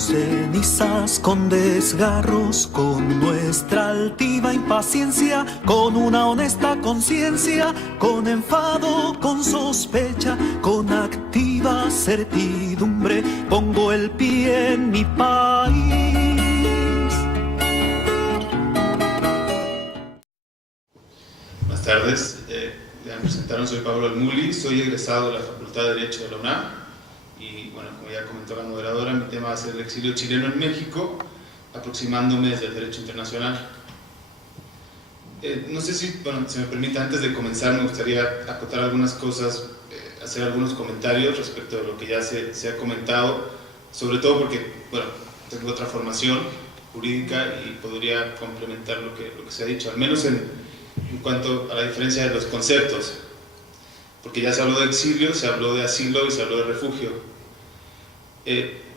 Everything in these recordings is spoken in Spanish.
cenizas, con desgarros, con nuestra altiva impaciencia, con una honesta conciencia, con enfado, con sospecha, con activa certidumbre, pongo el pie en mi país. Buenas tardes, me presentaron, soy Pablo Almuli, soy egresado de la Facultad de Derecho de la UNAM y bueno, como ya comentó la moderadora, mi tema va a ser el exilio chileno en México, aproximándome desde el derecho internacional. No sé si, bueno, si me permite, antes de comenzar me gustaría acotar algunas cosas, hacer algunos comentarios respecto de lo que ya se ha comentado, sobre todo porque, bueno, tengo otra formación jurídica y podría complementar lo que se ha dicho, al menos en cuanto a la diferencia de los conceptos, porque ya se habló de exilio, se habló de asilo y se habló de refugio.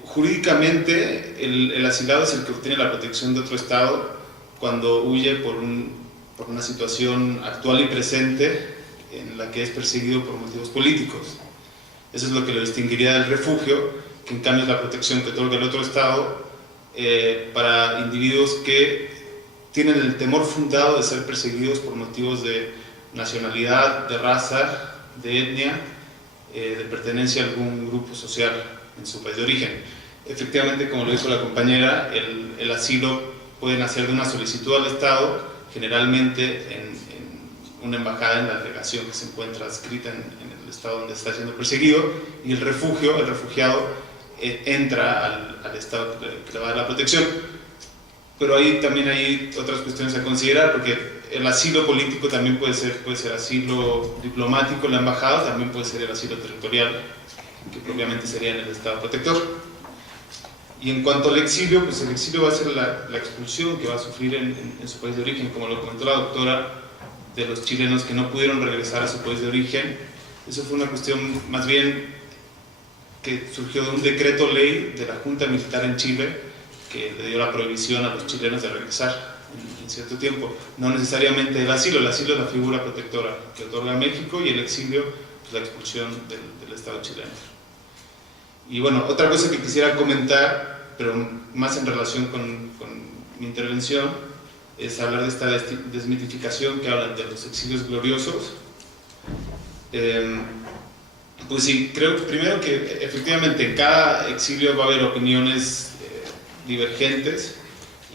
Jurídicamente, el asilado es el que obtiene la protección de otro Estado cuando huye por una situación actual y presente en la que es perseguido por motivos políticos. Eso es lo que lo distinguiría del refugio, que en cambio es la protección que otorga el otro Estado para individuos que tienen el temor fundado de ser perseguidos por motivos de nacionalidad, de raza, de etnia, de pertenencia a algún grupo social en su país de origen. Efectivamente, como lo dijo la compañera, el asilo puede nacer de una solicitud al Estado, generalmente en una embajada, en la delegación que se encuentra adscrita en el Estado donde está siendo perseguido, y el refugiado, entra al Estado que le va a dar la protección. Pero ahí también hay otras cuestiones a considerar, porque el asilo político también puede ser asilo diplomático en la embajada, también puede ser el asilo territorial, que propiamente sería en el Estado protector. Y en cuanto al exilio, pues el exilio va a ser la expulsión que va a sufrir en su país de origen, como lo comentó la doctora, de los chilenos que no pudieron regresar a su país de origen. Eso fue una cuestión más bien que surgió de un decreto ley de la Junta Militar en Chile, que le dio la prohibición a los chilenos de regresar en cierto tiempo. No necesariamente el asilo es la figura protectora que otorga México, y el exilio, pues la expulsión del Estado chileno. Y bueno, otra cosa que quisiera comentar, pero más en relación con mi intervención, es hablar de esta desmitificación que hablan de los exilios gloriosos. Pues sí, creo primero que efectivamente en cada exilio va a haber opiniones divergentes,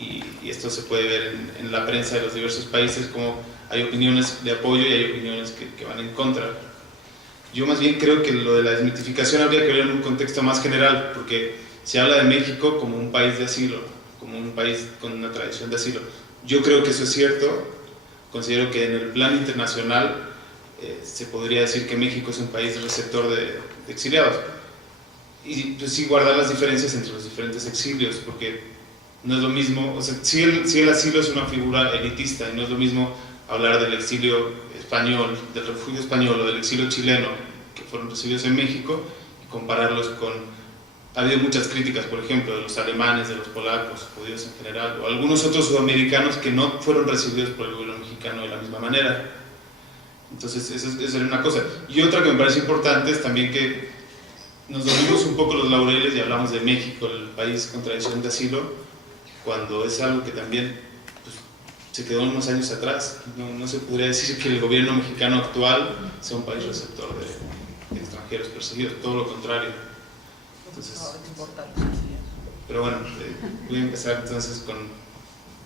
y esto se puede ver en la prensa de los diversos países, como hay opiniones de apoyo y hay opiniones que van en contra. Yo más bien creo que lo de la desmitificación habría que ver en un contexto más general, porque se habla de México como un país de asilo, como un país con una tradición de asilo. Yo creo que eso es cierto. Considero que en el plano internacional se podría decir que México es un país receptor de exiliados. Y pues sí, guardar las diferencias entre los diferentes exilios, porque no es lo mismo, o sea, si el asilo es una figura elitista, y no es lo mismo hablar del exilio español, del refugio español, o del exilio chileno, que fueron recibidos en México, y compararlos con... Ha habido muchas críticas, por ejemplo, de los alemanes, de los polacos, judíos en general, o algunos otros sudamericanos que no fueron recibidos por el gobierno mexicano de la misma manera. Entonces, esa es una cosa. Y otra que me parece importante es también que nos dormimos un poco los laureles y hablamos de México, el país con tradición de asilo, cuando es algo que también pues, se quedó unos años atrás. No se podría decir que el gobierno mexicano actual sea un país receptor de extranjeros perseguidos, todo lo contrario. Entonces, pero bueno, voy a empezar entonces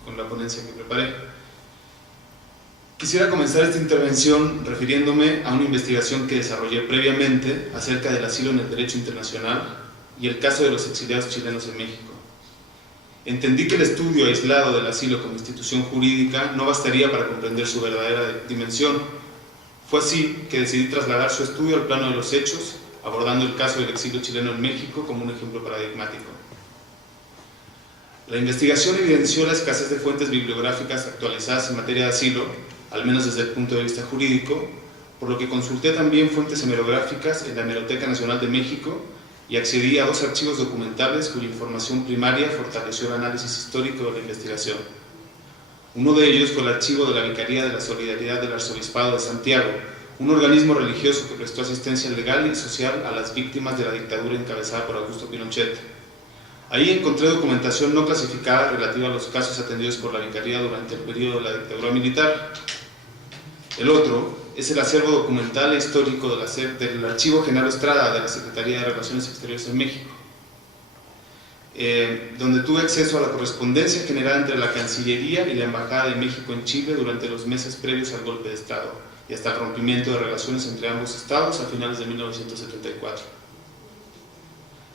con la ponencia que preparé. Quisiera comenzar esta intervención refiriéndome a una investigación que desarrollé previamente acerca del asilo en el derecho internacional y el caso de los exiliados chilenos en México. Entendí que el estudio aislado del asilo como institución jurídica no bastaría para comprender su verdadera dimensión. Fue así que decidí trasladar su estudio al plano de los hechos, abordando el caso del exilio chileno en México como un ejemplo paradigmático. La investigación evidenció la escasez de fuentes bibliográficas actualizadas en materia de asilo, al menos desde el punto de vista jurídico, por lo que consulté también fuentes hemerográficas en la Hemeroteca Nacional de México y accedí a 2 archivos documentales cuya información primaria fortaleció el análisis histórico de la investigación. Uno de ellos fue el archivo de la Vicaría de la Solidaridad del Arzobispado de Santiago, un organismo religioso que prestó asistencia legal y social a las víctimas de la dictadura encabezada por Augusto Pinochet. Ahí encontré documentación no clasificada relativa a los casos atendidos por la Vicaría durante el periodo de la dictadura militar. El otro es el acervo documental e histórico del Archivo Genaro Estrada de la Secretaría de Relaciones Exteriores en México, donde tuve acceso a la correspondencia generada entre la Cancillería y la Embajada de México en Chile durante los meses previos al golpe de Estado y hasta el rompimiento de relaciones entre ambos estados a finales de 1974.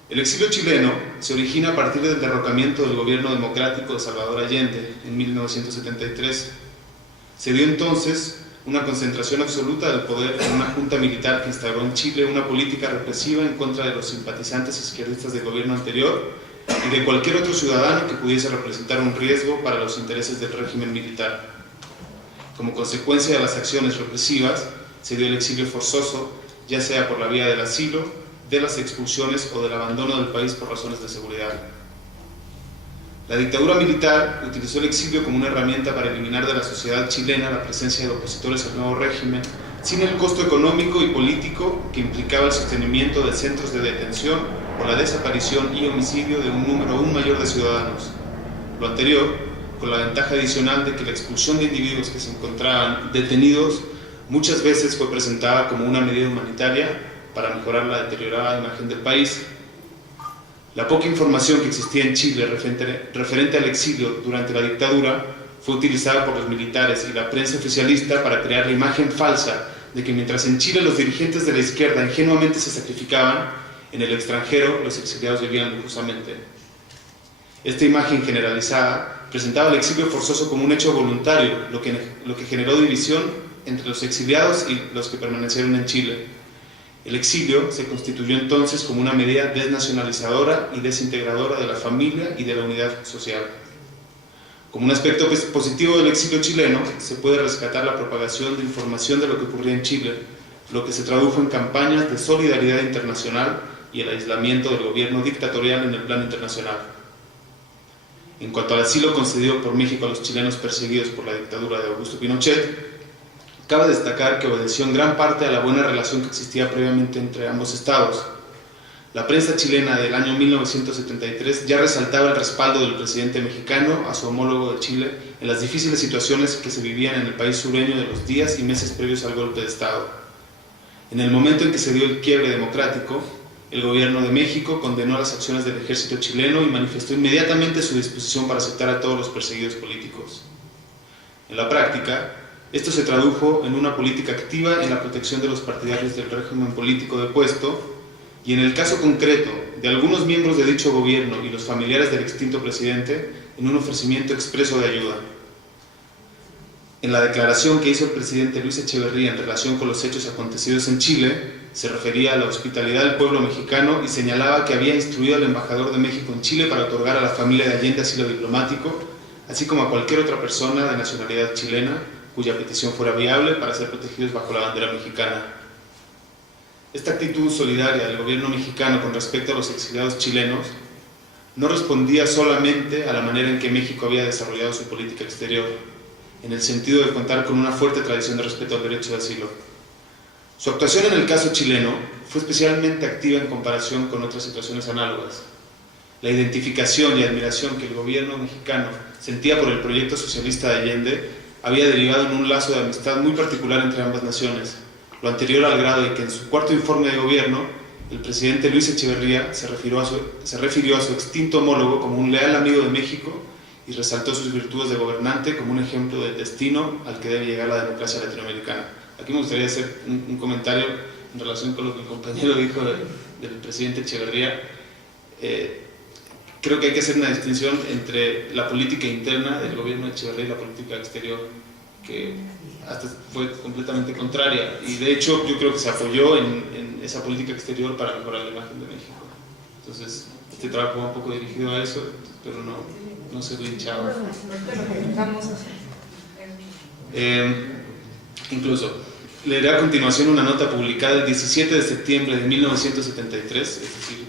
El exilio chileno se origina a partir del derrocamiento del gobierno democrático de Salvador Allende en 1973. Se dio entonces una concentración absoluta del poder en una junta militar que instauró en Chile una política represiva en contra de los simpatizantes izquierdistas del gobierno anterior y de cualquier otro ciudadano que pudiese representar un riesgo para los intereses del régimen militar. Como consecuencia de las acciones represivas, se dio el exilio forzoso, ya sea por la vía del asilo, de las expulsiones o del abandono del país por razones de seguridad. La dictadura militar utilizó el exilio como una herramienta para eliminar de la sociedad chilena la presencia de opositores al nuevo régimen, sin el costo económico y político que implicaba el sostenimiento de centros de detención o la desaparición y homicidio de un número aún mayor de ciudadanos. Lo anterior, con la ventaja adicional de que la expulsión de individuos que se encontraban detenidos muchas veces fue presentada como una medida humanitaria para mejorar la deteriorada imagen del país. La poca información que existía en Chile referente al exilio durante la dictadura fue utilizada por los militares y la prensa oficialista para crear la imagen falsa de que mientras en Chile los dirigentes de la izquierda ingenuamente se sacrificaban, en el extranjero los exiliados vivían lujosamente. Esta imagen generalizada presentaba el exilio forzoso como un hecho voluntario, lo que generó división entre los exiliados y los que permanecieron en Chile. El exilio se constituyó entonces como una medida desnacionalizadora y desintegradora de la familia y de la unidad social. Como un aspecto positivo del exilio chileno, se puede rescatar la propagación de información de lo que ocurría en Chile, lo que se tradujo en campañas de solidaridad internacional y el aislamiento del gobierno dictatorial en el plano internacional. En cuanto al asilo concedido por México a los chilenos perseguidos por la dictadura de Augusto Pinochet, cabe destacar que obedeció en gran parte a la buena relación que existía previamente entre ambos estados. La prensa chilena del año 1973 ya resaltaba el respaldo del presidente mexicano a su homólogo de Chile en las difíciles situaciones que se vivían en el país sureño de los días y meses previos al golpe de Estado. En el momento en que se dio el quiebre democrático, el gobierno de México condenó las acciones del ejército chileno y manifestó inmediatamente su disposición para aceptar a todos los perseguidos políticos. En la práctica, esto se tradujo en una política activa en la protección de los partidarios del régimen político depuesto y en el caso concreto de algunos miembros de dicho gobierno y los familiares del extinto presidente en un ofrecimiento expreso de ayuda. En la declaración que hizo el presidente Luis Echeverría en relación con los hechos acontecidos en Chile, se refería a la hospitalidad del pueblo mexicano y señalaba que había instruido al embajador de México en Chile para otorgar a la familia de Allende asilo diplomático, así como a cualquier otra persona de nacionalidad chilena cuya petición fuera viable para ser protegidos bajo la bandera mexicana. Esta actitud solidaria del gobierno mexicano con respecto a los exiliados chilenos no respondía solamente a la manera en que México había desarrollado su política exterior, en el sentido de contar con una fuerte tradición de respeto al derecho de asilo. Su actuación en el caso chileno fue especialmente activa en comparación con otras situaciones análogas. La identificación y admiración que el gobierno mexicano sentía por el proyecto socialista de Allende había derivado en un lazo de amistad muy particular entre ambas naciones, lo anterior al grado de que en su cuarto informe de gobierno, el presidente Luis Echeverría se refirió a su extinto homólogo como un leal amigo de México y resaltó sus virtudes de gobernante como un ejemplo del destino al que debe llegar la democracia latinoamericana. Aquí me gustaría hacer un comentario en relación con lo que el compañero dijo del presidente Echeverría. Creo que hay que hacer una distinción entre la política interna del gobierno de Echeverría y la política exterior, que hasta fue completamente contraria, y de hecho yo creo que se apoyó en esa política exterior para mejorar la imagen de México. Entonces, este trabajo va un poco dirigido a eso, pero no ser linchado. Incluso, leeré a continuación una nota publicada el 17 de septiembre de 1973, es decir,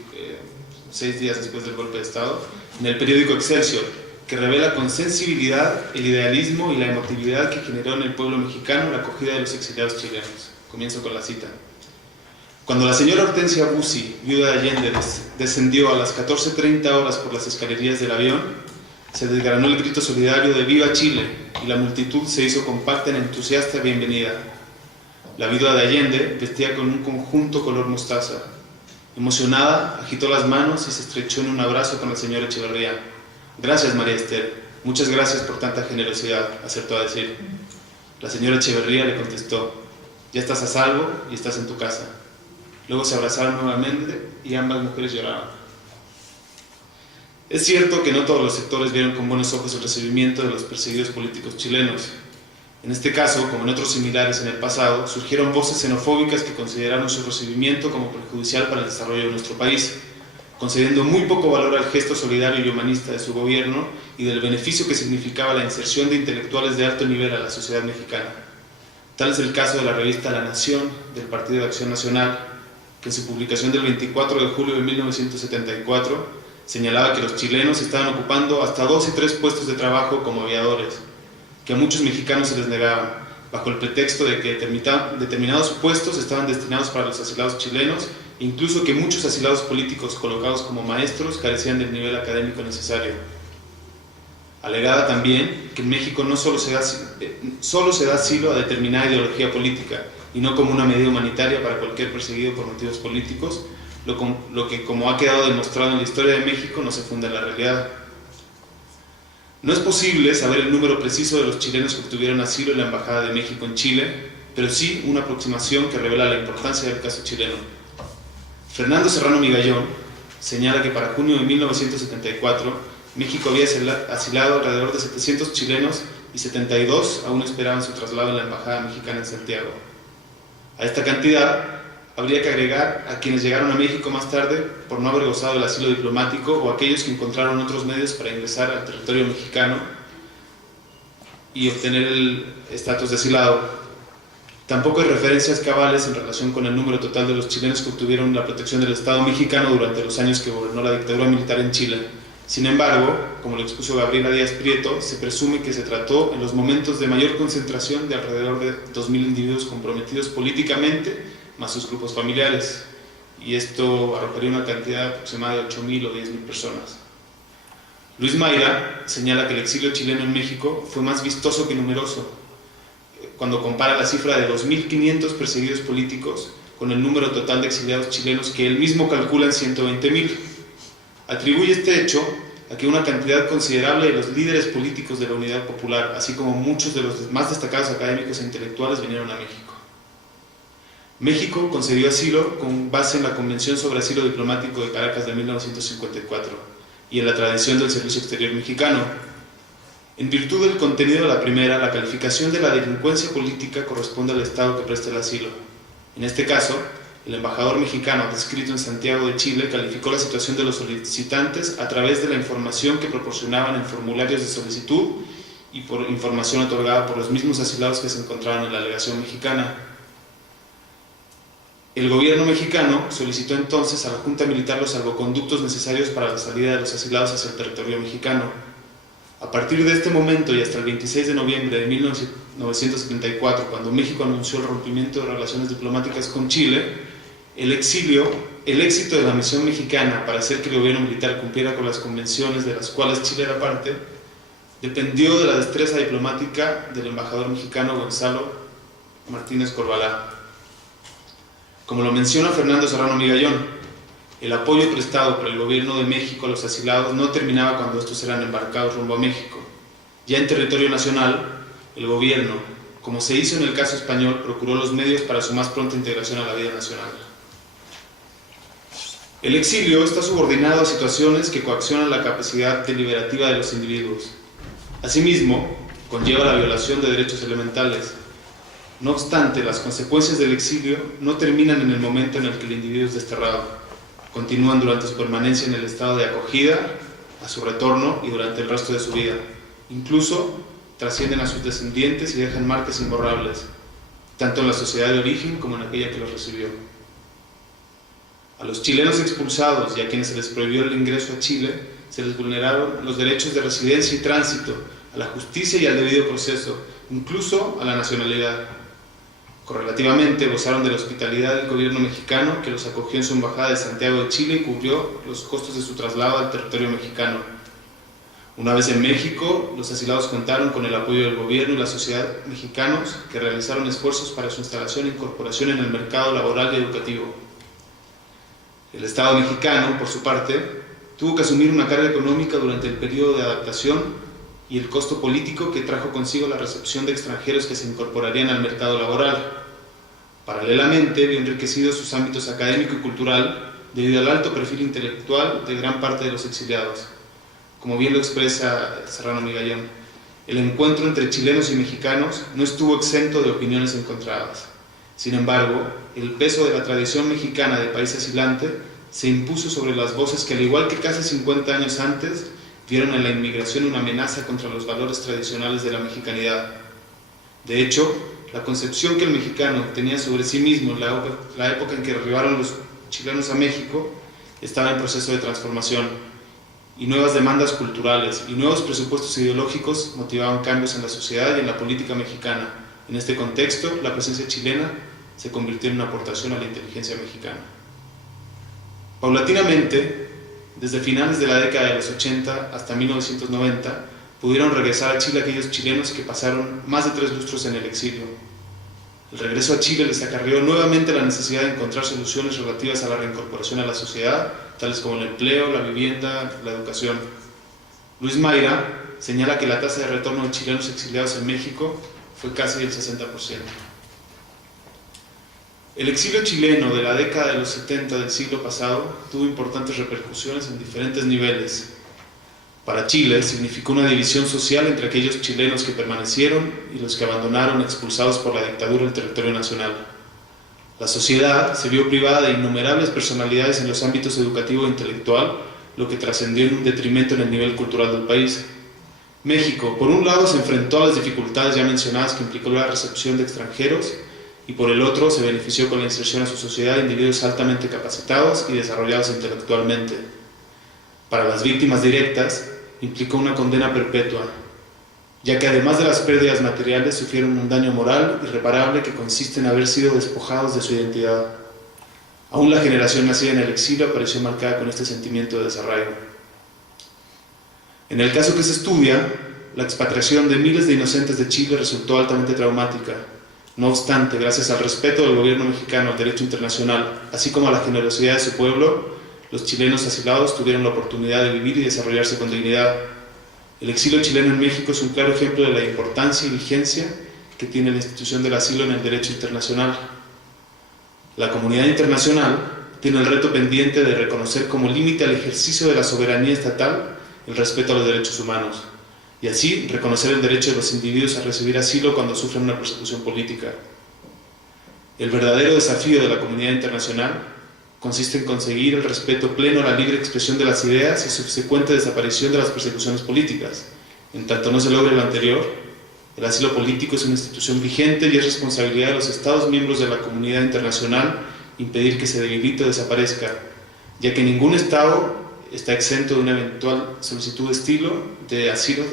6 días después del golpe de Estado, en el periódico Excelsior, que revela con sensibilidad el idealismo y la emotividad que generó en el pueblo mexicano la acogida de los exiliados chilenos. Comienzo con la cita. Cuando la señora Hortensia Bussi, viuda de Allende, descendió a las 14:30 horas por las escalerías del avión, se desgranó el grito solidario de ¡Viva Chile! Y la multitud se hizo compacta en entusiasta bienvenida. La viuda de Allende vestía con un conjunto color mostaza. Emocionada, agitó las manos y se estrechó en un abrazo con la señora Echeverría. «Gracias, María Esther, muchas gracias por tanta generosidad», acertó a decir. La señora Echeverría le contestó: «Ya estás a salvo y estás en tu casa». Luego se abrazaron nuevamente y ambas mujeres lloraban. Es cierto que no todos los sectores vieron con buenos ojos el recibimiento de los perseguidos políticos chilenos. En este caso, como en otros similares en el pasado, surgieron voces xenofóbicas que consideraron su recibimiento como perjudicial para el desarrollo de nuestro país, concediendo muy poco valor al gesto solidario y humanista de su gobierno y del beneficio que significaba la inserción de intelectuales de alto nivel a la sociedad mexicana. Tal es el caso de la revista La Nación del Partido de Acción Nacional, que en su publicación del 24 de julio de 1974 señalaba que los chilenos estaban ocupando hasta 2 y 3 puestos de trabajo como aviadores, que a muchos mexicanos se les negaban, bajo el pretexto de que determinados puestos estaban destinados para los asilados chilenos, e incluso que muchos asilados políticos colocados como maestros carecían del nivel académico necesario. Alegaba también que en México no solo se da asilo a determinada ideología política, y no como una medida humanitaria para cualquier perseguido por motivos políticos, lo que, como ha quedado demostrado en la historia de México, no se funda en la realidad. No es posible saber el número preciso de los chilenos que obtuvieron asilo en la Embajada de México en Chile, pero sí una aproximación que revela la importancia del caso chileno. Fernando Serrano Migallón señala que para junio de 1974 México había asilado alrededor de 700 chilenos y 72 aún esperaban su traslado en la Embajada Mexicana en Santiago. A esta cantidad habría que agregar a quienes llegaron a México más tarde por no haber gozado del asilo diplomático o aquellos que encontraron otros medios para ingresar al territorio mexicano y obtener el estatus de asilado. Tampoco hay referencias cabales en relación con el número total de los chilenos que obtuvieron la protección del Estado mexicano durante los años que gobernó la dictadura militar en Chile. Sin embargo, como lo expuso Gabriela Díaz Prieto, se presume que se trató en los momentos de mayor concentración de alrededor de 2.000 individuos comprometidos políticamente, más sus grupos familiares, y esto arrojaría una cantidad aproximada de 8.000 o 10.000 personas. Luis Mayra señala que el exilio chileno en México fue más vistoso que numeroso, cuando compara la cifra de 2.500 perseguidos políticos con el número total de exiliados chilenos que él mismo calcula en 120.000. Atribuye este hecho a que una cantidad considerable de los líderes políticos de la Unidad Popular, así como muchos de los más destacados académicos e intelectuales, vinieron a México. México concedió asilo con base en la Convención sobre Asilo Diplomático de Caracas de 1954 y en la tradición del Servicio Exterior mexicano. En virtud del contenido de la primera, la calificación de la delincuencia política corresponde al Estado que presta el asilo. En este caso, el embajador mexicano descrito en Santiago de Chile calificó la situación de los solicitantes a través de la información que proporcionaban en formularios de solicitud y por información otorgada por los mismos asilados que se encontraban en la delegación mexicana. El gobierno mexicano solicitó entonces a la Junta Militar los salvoconductos necesarios para la salida de los asilados hacia el territorio mexicano. A partir de este momento y hasta el 26 de noviembre de 1974, cuando México anunció el rompimiento de relaciones diplomáticas con Chile, el éxito de la misión mexicana para hacer que el gobierno militar cumpliera con las convenciones de las cuales Chile era parte, dependió de la destreza diplomática del embajador mexicano Gonzalo Martínez Corbalá. Como lo menciona Fernando Serrano Migallón, el apoyo prestado por el gobierno de México a los asilados no terminaba cuando estos eran embarcados rumbo a México. Ya en territorio nacional, el gobierno, como se hizo en el caso español, procuró los medios para su más pronta integración a la vida nacional. El exilio está subordinado a situaciones que coaccionan la capacidad deliberativa de los individuos. Asimismo, conlleva la violación de derechos elementales. No obstante, las consecuencias del exilio no terminan en el momento en el que el individuo es desterrado. Continúan durante su permanencia en el estado de acogida, a su retorno y durante el resto de su vida. Incluso trascienden a sus descendientes y dejan marcas imborrables, tanto en la sociedad de origen como en aquella que los recibió. A los chilenos expulsados y a quienes se les prohibió el ingreso a Chile, se les vulneraron los derechos de residencia y tránsito, a la justicia y al debido proceso, incluso a la nacionalidad. Correlativamente, gozaron de la hospitalidad del gobierno mexicano, que los acogió en su embajada de Santiago de Chile y cubrió los costos de su traslado al territorio mexicano. Una vez en México, los asilados contaron con el apoyo del gobierno y la sociedad mexicanos, que realizaron esfuerzos para su instalación e incorporación en el mercado laboral y educativo. El Estado mexicano, por su parte, tuvo que asumir una carga económica durante el periodo de adaptación y el costo político que trajo consigo la recepción de extranjeros que se incorporarían al mercado laboral. Paralelamente, vio enriquecidos sus ámbitos académico y cultural debido al alto perfil intelectual de gran parte de los exiliados. Como bien lo expresa Serrano Migallón, el encuentro entre chilenos y mexicanos no estuvo exento de opiniones encontradas. Sin embargo, el peso de la tradición mexicana de país asilante se impuso sobre las voces que, al igual que casi 50 años antes, vieron en la inmigración una amenaza contra los valores tradicionales de la mexicanidad. De hecho, la concepción que el mexicano tenía sobre sí mismo en la época en que arribaron los chilenos a México estaba en proceso de transformación, y nuevas demandas culturales y nuevos presupuestos ideológicos motivaban cambios en la sociedad y en la política mexicana. En este contexto, la presencia chilena se convirtió en una aportación a la inteligencia mexicana. Paulatinamente, desde finales de la década de los 80 hasta 1990, pudieron regresar a Chile aquellos chilenos que pasaron más de 3 lustros en el exilio. El regreso a Chile les acarreó nuevamente la necesidad de encontrar soluciones relativas a la reincorporación a la sociedad, tales como el empleo, la vivienda, la educación. Luis Mayra señala que la tasa de retorno de chilenos exiliados en México fue casi del 60%. El exilio chileno de la década de los 70 del siglo pasado tuvo importantes repercusiones en diferentes niveles. Para Chile significó una división social entre aquellos chilenos que permanecieron y los que abandonaron expulsados por la dictadura del territorio nacional. La sociedad se vio privada de innumerables personalidades en los ámbitos educativo e intelectual, lo que trascendió en un detrimento en el nivel cultural del país. México, por un lado, se enfrentó a las dificultades ya mencionadas que implicó la recepción de extranjeros, y por el otro se benefició con la inserción a su sociedad de individuos altamente capacitados y desarrollados intelectualmente. Para las víctimas directas, implicó una condena perpetua, ya que además de las pérdidas materiales sufrieron un daño moral irreparable que consiste en haber sido despojados de su identidad. Aún la generación nacida en el exilio apareció marcada con este sentimiento de desarraigo. En el caso que se estudia, la expatriación de miles de inocentes de Chile resultó altamente traumática. No obstante, gracias al respeto del gobierno mexicano al derecho internacional, así como a la generosidad de su pueblo, los chilenos asilados tuvieron la oportunidad de vivir y desarrollarse con dignidad. El exilio chileno en México es un claro ejemplo de la importancia y vigencia que tiene la institución del asilo en el derecho internacional. La comunidad internacional tiene el reto pendiente de reconocer como límite al ejercicio de la soberanía estatal el respeto a los derechos humanos, y así reconocer el derecho de los individuos a recibir asilo cuando sufren una persecución política. El verdadero desafío de la comunidad internacional consiste en conseguir el respeto pleno a la libre expresión de las ideas y subsecuente desaparición de las persecuciones políticas. En tanto no se logre lo anterior, el asilo político es una institución vigente y es responsabilidad de los Estados miembros de la comunidad internacional impedir que se debilite o desaparezca, ya que ningún Estado está exento de una eventual solicitud de asilo,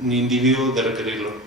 ni individuo de requerirlo.